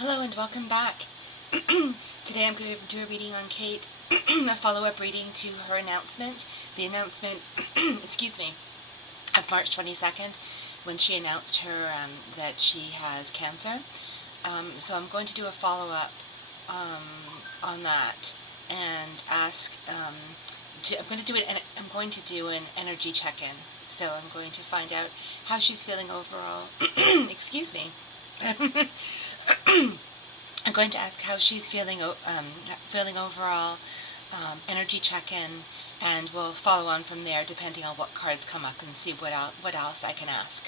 Hello and welcome back. Today I'm going to do a reading on Kate, a follow-up reading to her announcement. The announcement, excuse me, of March 22nd, when she announced her that she has cancer. So I'm going to do a follow-up on that and ask. I'm going to do an energy check-in. So I'm going to find out how she's feeling overall. Excuse me. I'm going to ask how she's feeling overall, energy check-in, and we'll follow on from there depending on what cards come up and see what else I can ask.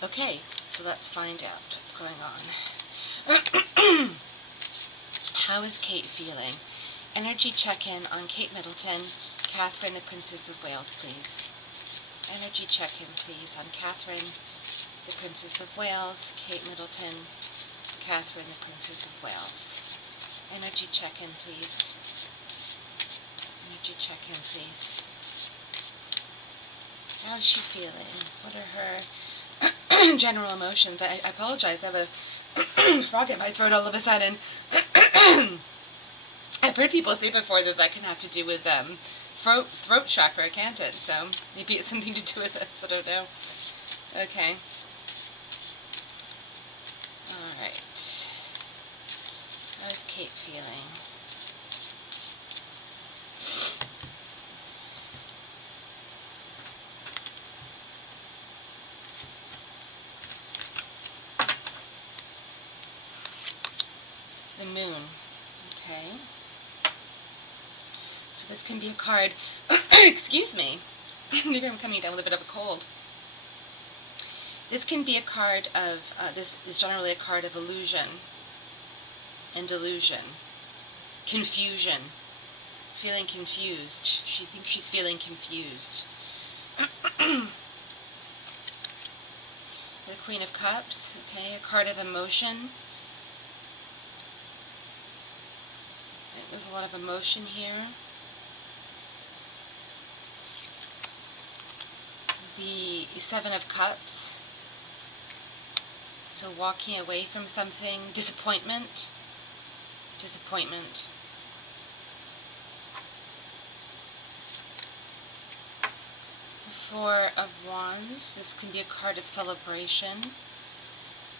Okay, so let's find out what's going on. How is Kate feeling? Energy check-in on Kate Middleton, Catherine, the Princess of Wales, please. Energy check-in, please, on Catherine, the Princess of Wales, Kate Middleton, Catherine, the Princess of Wales. Energy check-in, please. Energy check-in, please. How is she feeling? What are her general emotions? I apologize. I have a frog in my throat all of a sudden. I've heard people say before that can have to do with throat chakra, can't it? So maybe it's something to do with this. I don't know. Okay. All right. How is Kate feeling? The moon. Okay. So this can be a card. Excuse me. Maybe I'm coming down with a bit of a cold. This can be a card of, this is generally a card of illusion and delusion. Confusion. Feeling confused. She thinks she's feeling confused. The Queen of Cups. Okay, a card of emotion. There's a lot of emotion here. The Seven of Cups. So walking away from something. Disappointment. Disappointment. Four of Wands. This can be a card of celebration.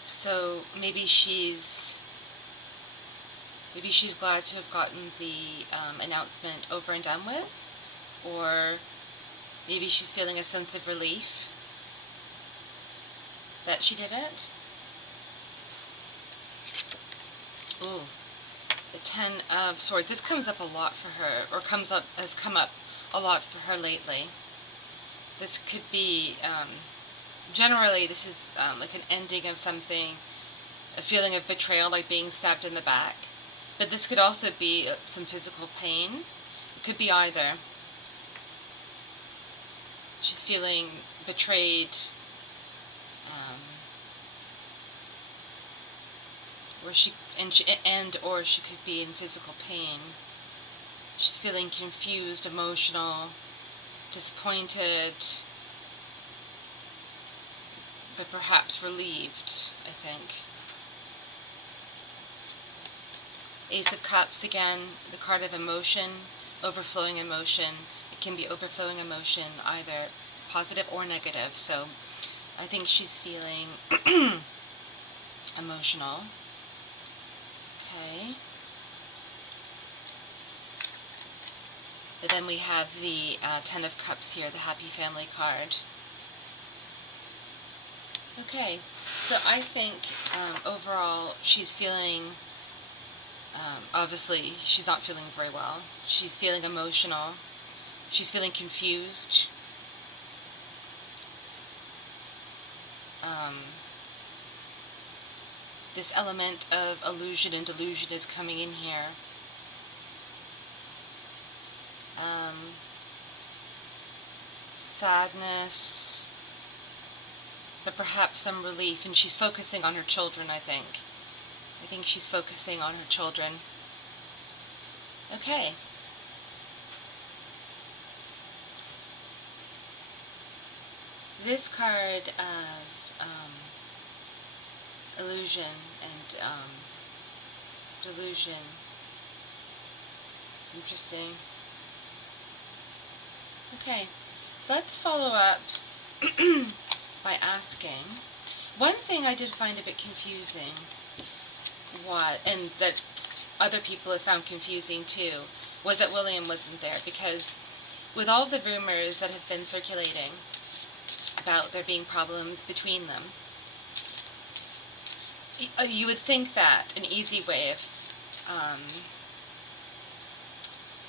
So maybe she's glad to have gotten the announcement over and done with, or maybe she's feeling a sense of relief that she did it. Ooh, the Ten of Swords. This comes up a lot for her, or has come up a lot for her lately. This could be, generally this is like an ending of something, a feeling of betrayal, like being stabbed in the back. But this could also be some physical pain. It could be either. She's feeling betrayed, or she could be in physical pain. She's feeling confused, emotional, disappointed, but perhaps relieved, I think. Ace of Cups, again, the card of emotion, overflowing emotion. It can be overflowing emotion, either positive or negative. So I think she's feeling emotional. Okay. But then we have the Ten of Cups here, the Happy Family card. Okay, so I think overall she's feeling, obviously she's not feeling very well. She's feeling emotional. She's feeling confused. This element of illusion and delusion is coming in here. Sadness, but perhaps some relief, and she's focusing on her children, I think. I think she's focusing on her children. Okay. This card of illusion and Delusion. It's interesting. Okay, let's follow up by asking. One thing I did find a bit confusing, and that other people have found confusing too, was that William wasn't there, because with all the rumors that have been circulating about there being problems between them, you would think that an easy way of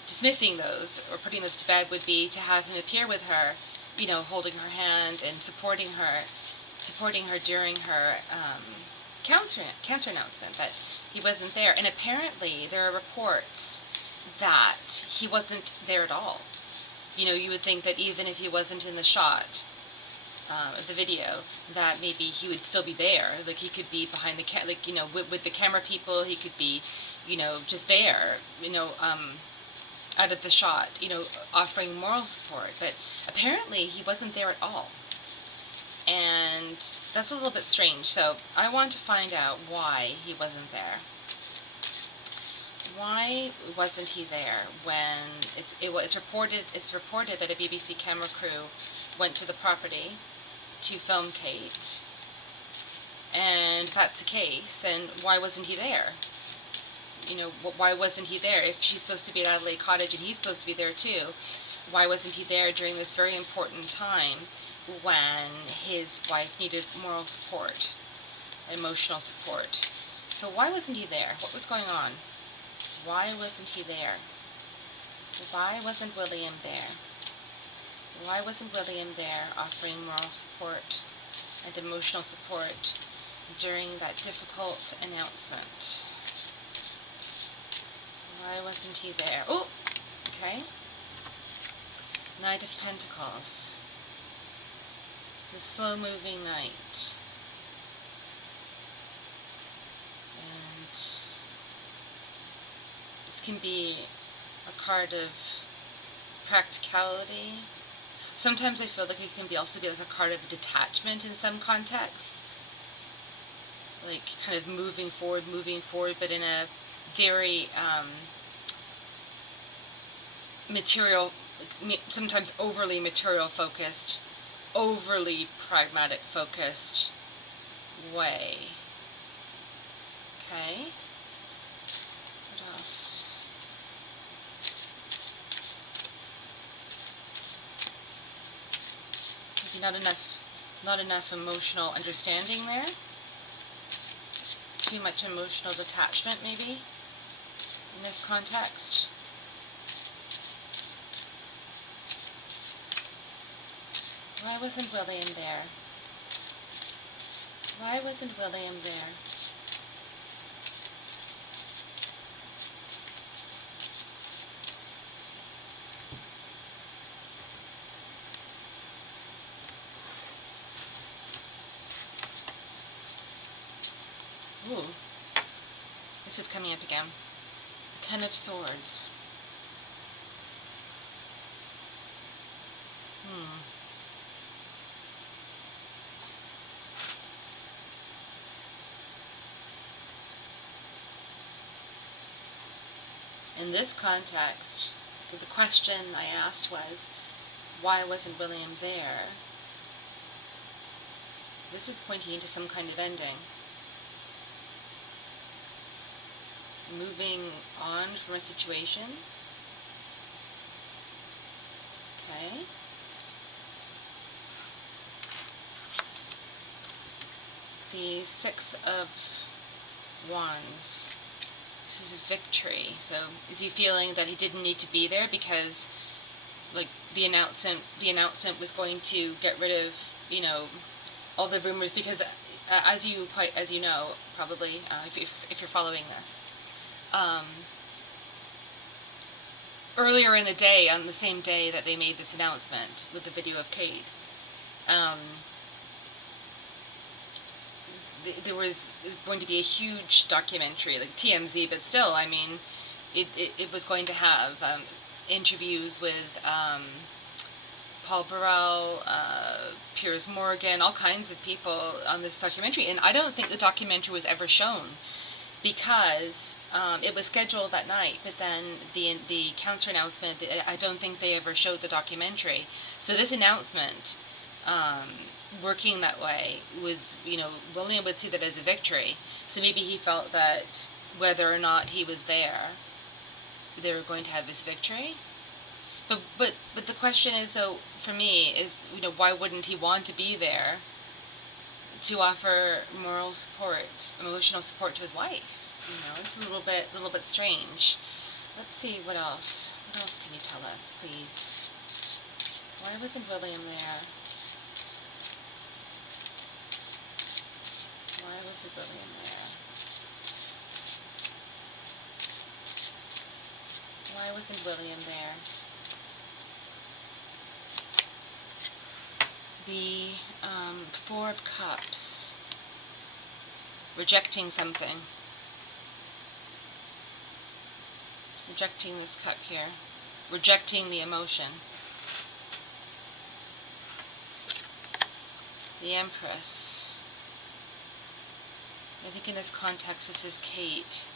dismissing those or putting those to bed would be to have him appear with her, holding her hand and supporting her during her cancer announcement. But he wasn't there, and apparently there are reports that he wasn't there at all. You would think that even if he wasn't in the shot of the video, that maybe he would still be there. Like, he could be behind the with the camera people. He could be, just there, out of the shot, offering moral support. But apparently he wasn't there at all. And that's a little bit strange. So I want to find out why he wasn't there. Why wasn't he there when it's reported that a BBC camera crew went to the property to film Kate? And if that's the case, then why wasn't he there? Why wasn't he there? If she's supposed to be at Adelaide Cottage and he's supposed to be there too, why wasn't he there during this very important time when his wife needed moral support, emotional support? So why wasn't he there? What was going on? Why wasn't he there? Why wasn't William there? Why wasn't William there offering moral support and emotional support during that difficult announcement? Why wasn't he there? Oh, okay. Knight of Pentacles. The slow-moving knight. And this can be a card of practicality. Sometimes I feel like it can also be like a card of detachment in some contexts. Like kind of moving forward, but in a very material, sometimes overly material focused, overly pragmatic focused way. Okay. What else? Maybe not enough emotional understanding there. Too much emotional detachment, maybe, in this context. Why wasn't William there? Why wasn't William there? Ooh, this is coming up again. Ten of Swords. In this context, the question I asked was, why wasn't William there? This is pointing to some kind of ending. Moving on from a situation. Okay. The Six of Wands. This is a victory. So is he feeling that he didn't need to be there because, like, the announcement was going to get rid of, all the rumors? Because as you know, probably, if you're following this, earlier in the day, on the same day that they made this announcement with the video of Kate, there was going to be a huge documentary, like TMZ, but still, I mean, it was going to have interviews with Paul Burrell, Piers Morgan, all kinds of people on this documentary. And I don't think the documentary was ever shown because it was scheduled that night, but then the counselor announcement, I don't think they ever showed the documentary. So this announcement, working that way, was, William would see that as a victory. So maybe he felt that whether or not he was there, they were going to have this victory. But the question is, so for me, is, why wouldn't he want to be there to offer moral support, emotional support to his wife? It's a little bit strange. Let's see, what else? What else can you tell us, please? Why wasn't William there? Why wasn't William there? Why wasn't William there? The Four of Cups. Rejecting something. Rejecting this cup here. Rejecting the emotion. The Empress. I think in this context this is Kate.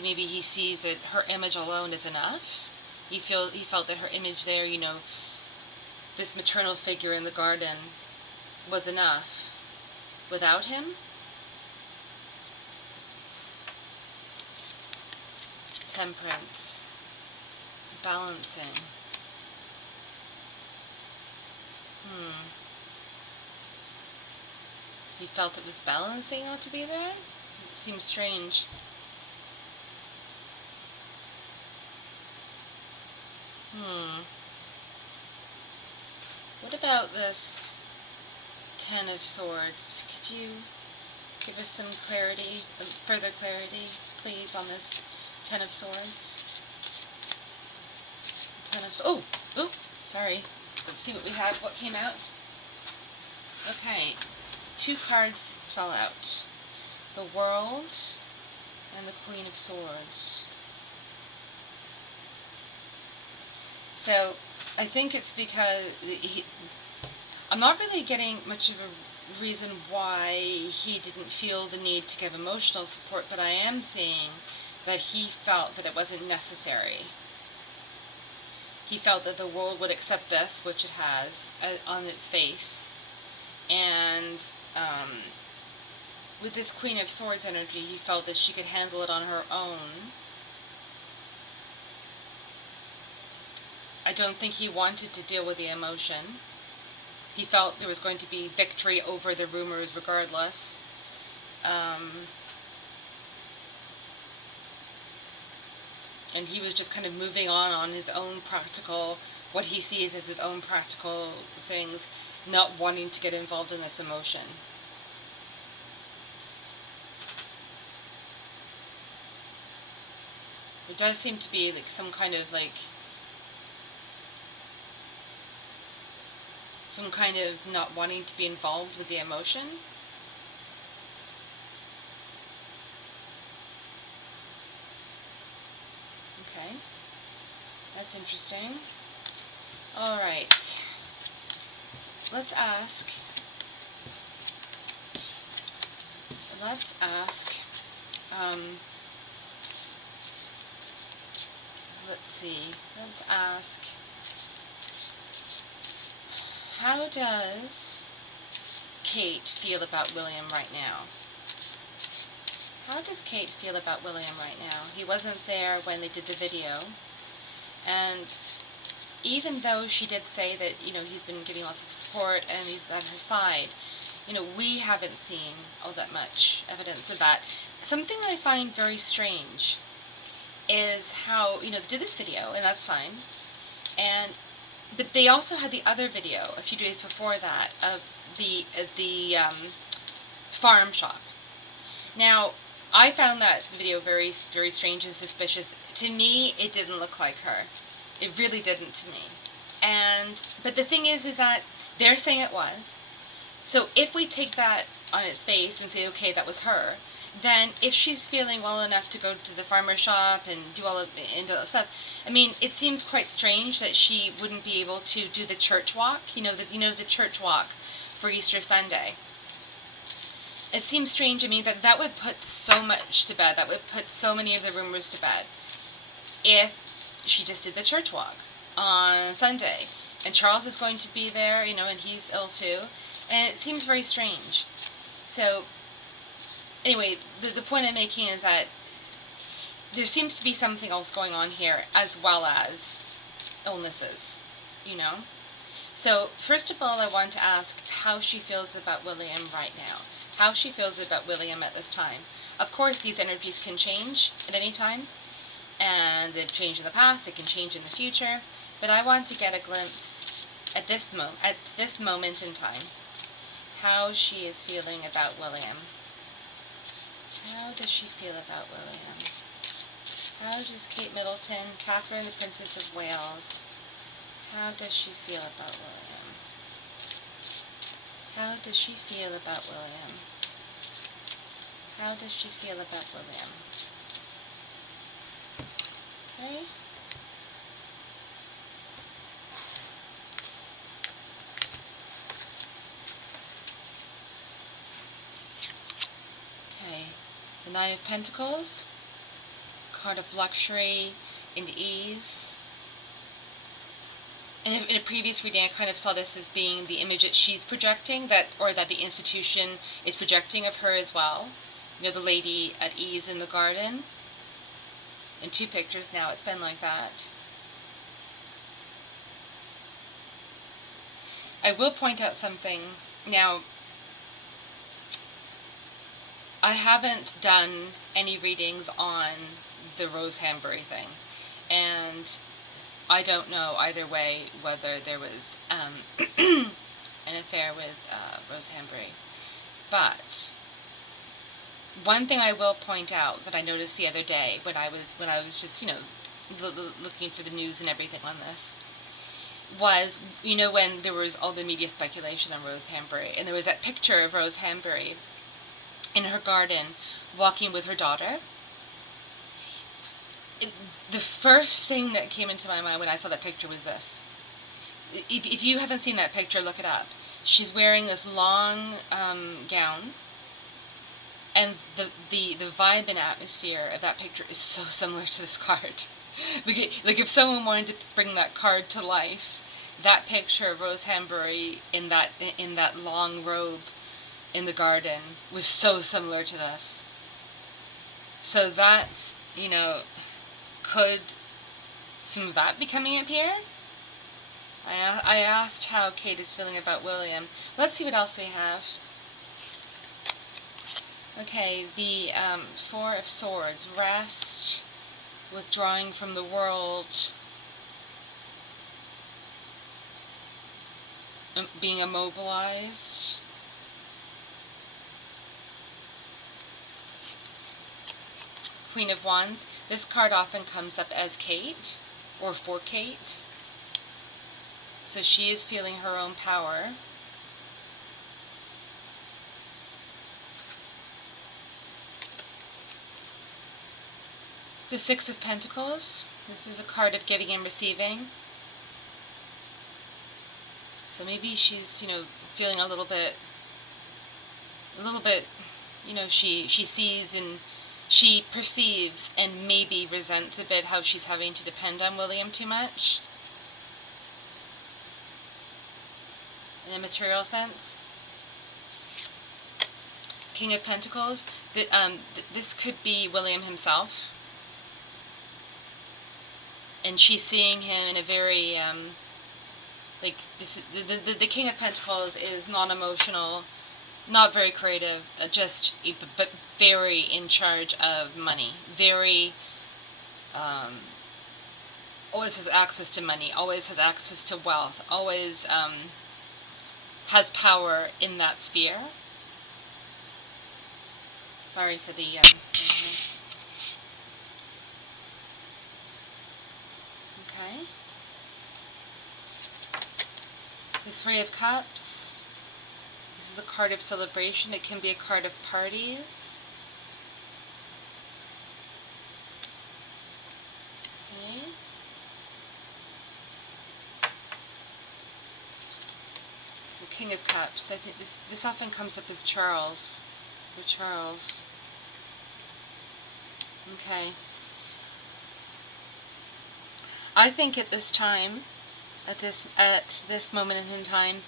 Maybe he sees that her image alone is enough. He felt that her image there, this maternal figure in the garden, was enough without him. Temperance. Balancing. He felt it was balancing not to be there? It seems strange. What about this Ten of Swords? Could you give us some clarity, further clarity, please, on this Ten of Swords? Oh, sorry. Let's see what we had, what came out. Okay, 2 cards fell out. The World and the Queen of Swords. So, I think it's because I'm not really getting much of a reason why he didn't feel the need to give emotional support, but I am seeing that he felt that it wasn't necessary. He felt that the world would accept this, which it has, on its face. And with this Queen of Swords energy, he felt that she could handle it on her own. I don't think he wanted to deal with the emotion. He felt there was going to be victory over the rumors regardless. And he was just kind of moving on his own practical, what he sees as his own practical things, not wanting to get involved in this emotion. There does seem to be some kind of not wanting to be involved with the emotion. Okay, that's interesting. All right, let's ask. Let's ask. How does Kate feel about William right now? How does Kate feel about William right now? He wasn't there when they did the video. And even though she did say that, he's been giving lots of support and he's on her side, we haven't seen all that much evidence of that. Something I find very strange is how, they did this video, and that's fine. But they also had the other video a few days before that of the farm shop. Now, I found that video very, very strange and suspicious. To me, it didn't look like her. It really didn't to me. But the thing is that they're saying it was. So if we take that on its face and say, okay, that was her, then if she's feeling well enough to go to the farmer shop and do all that stuff, I mean, it seems quite strange that she wouldn't be able to do the church walk. The church walk for Easter Sunday. it seems strange. I mean, that would put so much to bed. That would put so many of the rumors to bed. If she just did the church walk on Sunday, and Charles is going to be there, and he's ill too, and it seems very strange. So, anyway, the point I'm making is that there seems to be something else going on here, as well as illnesses, So, first of all, I want to ask how she feels about William right now. How she feels about William at this time. Of course, these energies can change at any time, and they've changed in the past, they can change in the future, but I want to get a glimpse at this moment in time, how she is feeling about William. How does she feel about William? How does Kate Middleton, Catherine the Princess of Wales, how does she feel about William? How does she feel about William? How does she feel about William? Okay. Okay. The Nine of Pentacles, card of luxury and ease. And in a previous reading, I kind of saw this as being the image that she's projecting, or that the institution is projecting of her as well. The lady at ease in the garden. In 2 pictures now, it's been like that. I will point out something. Now, I haven't done any readings on the Rose Hanbury thing, and I don't know either way whether there was an affair with Rose Hanbury. But one thing I will point out that I noticed the other day when I was just looking for the news and everything on this was when there was all the media speculation on Rose Hanbury, and there was that picture of Rose Hanbury in her garden walking with her daughter. The first thing that came into my mind when I saw that picture was this. If you haven't seen that picture, look it up. She's wearing this long gown, and the vibe and atmosphere of that picture is so similar to this card. Like if someone wanted to bring that card to life, that picture of Rose Hanbury in that long robe in the garden was so similar to this. So that's, could some of that be coming up here? I asked how Kate is feeling about William. Let's see what else we have. Okay, the 4 of Swords. Rest, withdrawing from the world, being immobilized. Queen of Wands. This card often comes up as Kate, or for Kate. So she is feeling her own power. The 6 of Pentacles. This is a card of giving and receiving. So maybe she's, feeling a little bit, she sees and she perceives and maybe resents a bit how she's having to depend on William too much. In a material sense. King of Pentacles. This could be William himself. And she's seeing him in a very, the King of Pentacles is non-emotional, not very creative, but very in charge of money. Very, always has access to money, always has access to wealth, always has power in that sphere. Sorry for the, Okay. The 3 of Cups. This is a card of celebration. It can be a card of parties. Okay. The King of Cups. I think this often comes up as Charles. for Charles. Okay. I think at this time, at this moment in time,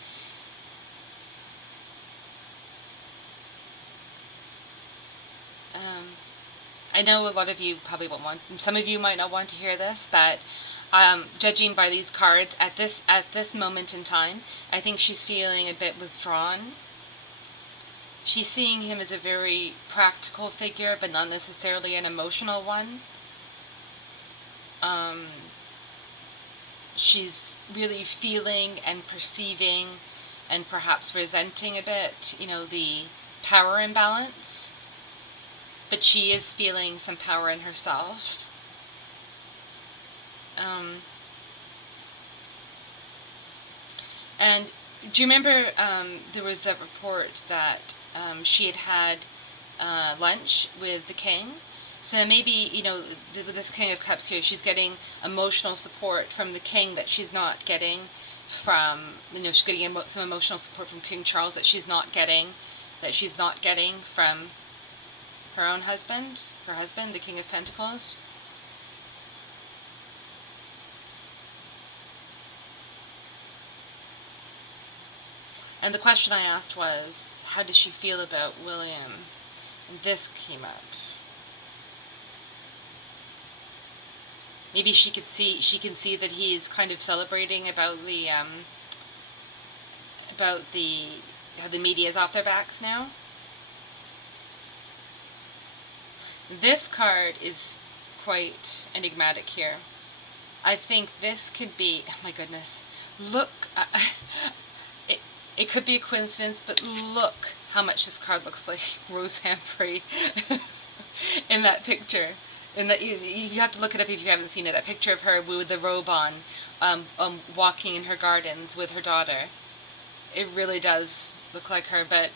I know a lot of you probably won't want. Some of you might not want to hear this, but judging by these cards at this moment in time, I think she's feeling a bit withdrawn. She's seeing him as a very practical figure, but not necessarily an emotional one. She's really feeling and perceiving and perhaps resenting a bit, the power imbalance. But she is feeling some power in herself. And do you remember there was a report that she had lunch with the king? So maybe, with this King of Cups here, she's getting emotional support from the king that she's not getting from, she's getting some emotional support from King Charles that she's not getting from her own husband, the King of Pentacles. And the question I asked was, how does she feel about William? And this came up. Maybe she can see that he's kind of celebrating about how the media is off their backs now. This card is quite enigmatic here. I think this could be, oh my goodness, look, it could be a coincidence, but look how much this card looks like Rose Humphrey in that picture. And that you have to look it up if you haven't seen it. That picture of her with the robe on, walking in her gardens with her daughter. It really does look like her. But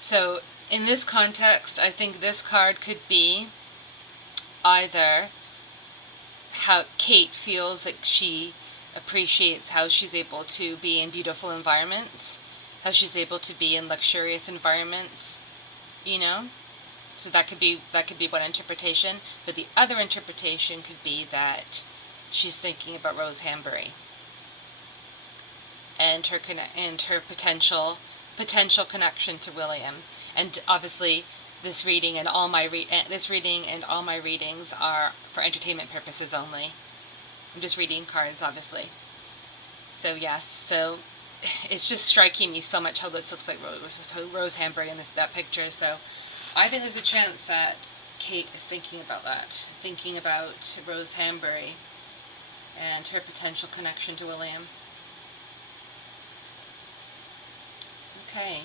so in this context, I think this card could be either how Kate feels like she appreciates how she's able to be in beautiful environments, how she's able to be in luxurious environments, So that could be one interpretation, but the other interpretation could be that she's thinking about Rose Hambury and her potential connection to William. And obviously, this reading and all my readings are for entertainment purposes only. I'm just reading cards, obviously. So yes, so it's just striking me so much how this looks like Rose Hambury in that picture. So I think there's a chance that Kate is thinking about that, thinking about Rose Hambury and her potential connection to William. Okay.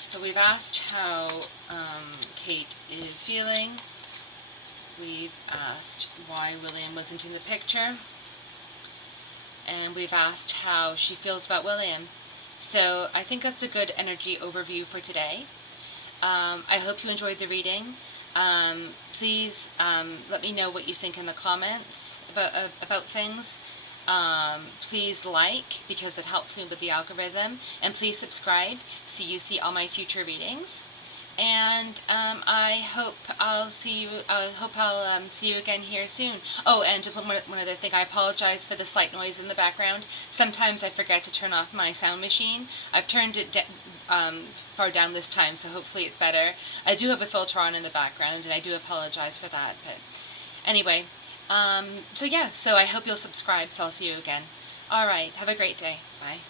So we've asked how Kate is feeling. We've asked why William wasn't in the picture. And we've asked how she feels about William. So I think that's a good energy overview for today. I hope you enjoyed the reading. Please let me know what you think in the comments about things. Please like, because it helps me with the algorithm. And please subscribe so you see all my future readings. And I hope I'll see you again here soon. Oh, and just one other thing. I apologize for the slight noise in the background. Sometimes I forget to turn off my sound machine. I've turned it far down this time, so hopefully it's better. I do have a filter on in the background, and I do apologize for that. But anyway, so I hope you'll subscribe. So I'll see you again. All right. Have a great day. Bye.